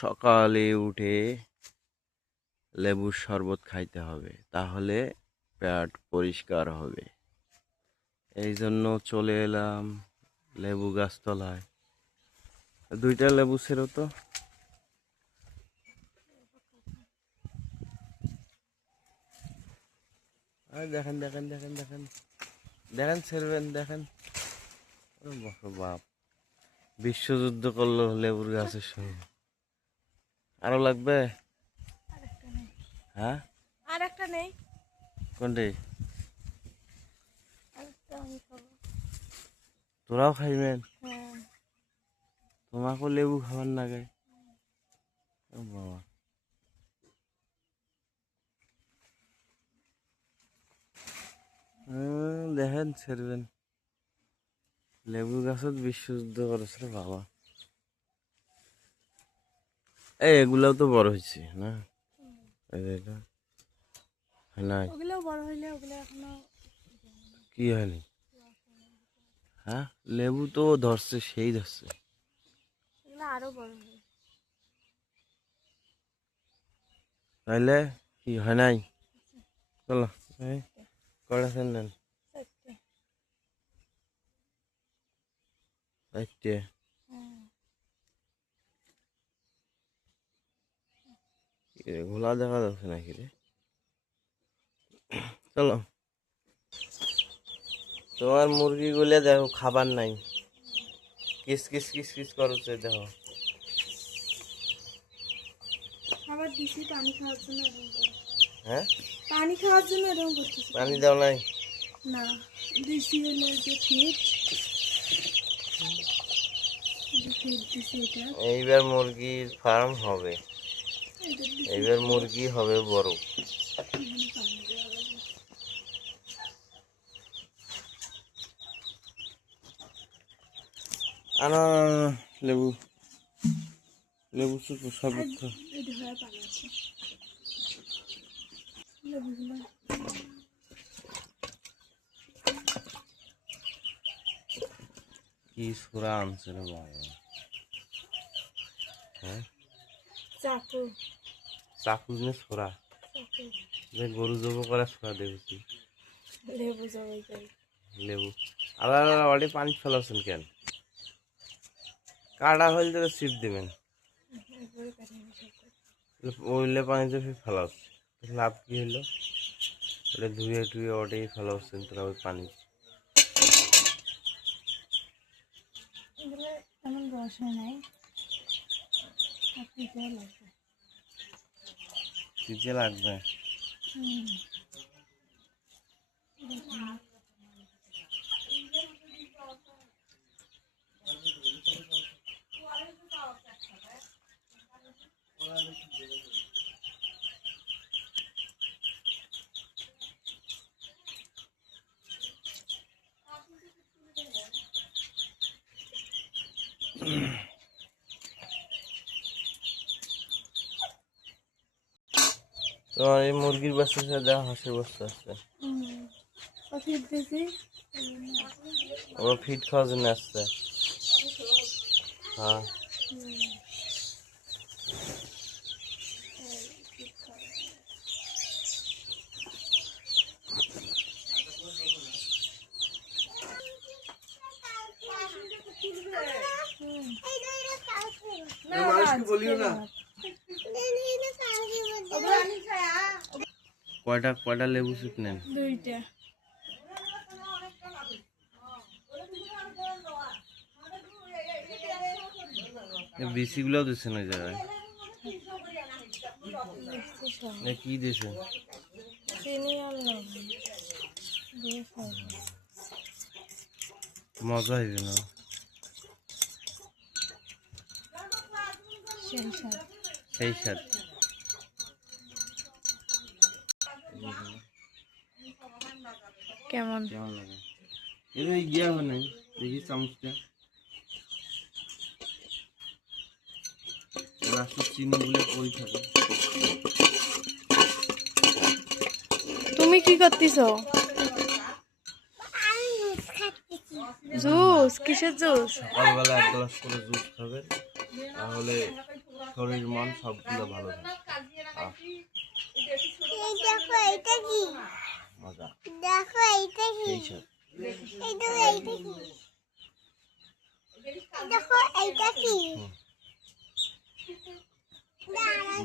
সকালে উঠে লেবুর শরবত খাইতে হবে, তাহলে পেট পরিষ্কার হবে। এই জন্য চলে এলাম লেবু গাছতলায়। দুইটা লেবু ছিল তো, দেখেন দেখেন দেখেন দেখেন দেখেন ছেড়বেন, দেখেন বাপ, বিশ্বযুদ্ধ করলো লেবুর গাছের সঙ্গে। আরো লাগবে? হ্যাঁ, আর একটা নেই। কোনটি? তোরাও খাইবেন? তোমাকেও লেবু খাবার লাগে? ও বাবা, দেখেন ছেড়বেন। লেবু গাছত বিশ্বযুদ্ধ করেছিল বাবা। এগুলাও তো বড় হয়েছে না? নাই, ওগুলো বড় হইলে ওগুলো এখনো কি হয়নি? হ্যাঁ, লেবু তো ধরছে, সেই ধরছে। এগুলো আরো বড় হবে। তাইলে কি হয় নাই? চলো কড়াছেন নেন। চারটে? ঘোলা দেখা যাচ্ছে নাকি রে? চলো, তোমার মুরগি গুলে দেখো খাবার নাই, কিস কিস কিস কিস করছে দেখো। আবার দিছি পানি খাওয়ার জন্য এরকম করে। হ্যাঁ, পানি খাওয়ার জন্য এরকম করতেছি। পানি দাও নাই? না, দিছি হলো যে ফিট দিছি এটা। এইবার মুরগির ফার্ম হবে, এইবার মুরগি হবে বড়। আনা লেবু, লেবু শরবত খাও। কি সুরা আনছে রে বাবা? হ্যাঁ, চাকু চাকু নে ছোড়া? যে গরু জব করে ছোড়া দেখেছি। লেবু জবাই করি। লেবু আলাদা অলরেডি পানি ফেলাচ্ছেন কেন? কাটা হইলে তো ছিপ দিবেন, ওইলে পানিতে ফেলাচ্ছে, লাভ কি হইলো? ওটা ধুয়ে টুয়ে ওটাই ফেলাচ্ছেন তোরা ওই পানি। এগুলো তেমন রস হয় নাই, লাগবে। দিতে লাগবে? তোমার এই মুরগির বাচ্চা সাথে দেখা হাঁসের বাচ্চা আসছে, ওরা ফিট খাওয়ার জন্য আসছে। হ্যাঁ, কয়টা কয়টা লেবু চিপ নেন? দুইটা। বেশি গুলাও দিচ্ছেন ওই জায়গায়? কি দিয়েছে? চিনি আর লবণ। মজা হইবে না? সেই স্বাদ। কেমন কেমন লাগে? এই গিয়া হয় নাই, দেখি চামচটা। লাস্টের চিনি গুলো পড়ে থাকে। তুমি কি করতেছ? জুস? কিসের জুস? সকালবেলা এক গ্লাস করে জুস খাবে, তাহলে শরীর মন সবগুলো ভালো থাকে। এই দেখো এটা কি মজা দেখো এইটা কি এই সব এই দেখো এইটা কি দেখো এইটা কি হুম। দাঁড়াও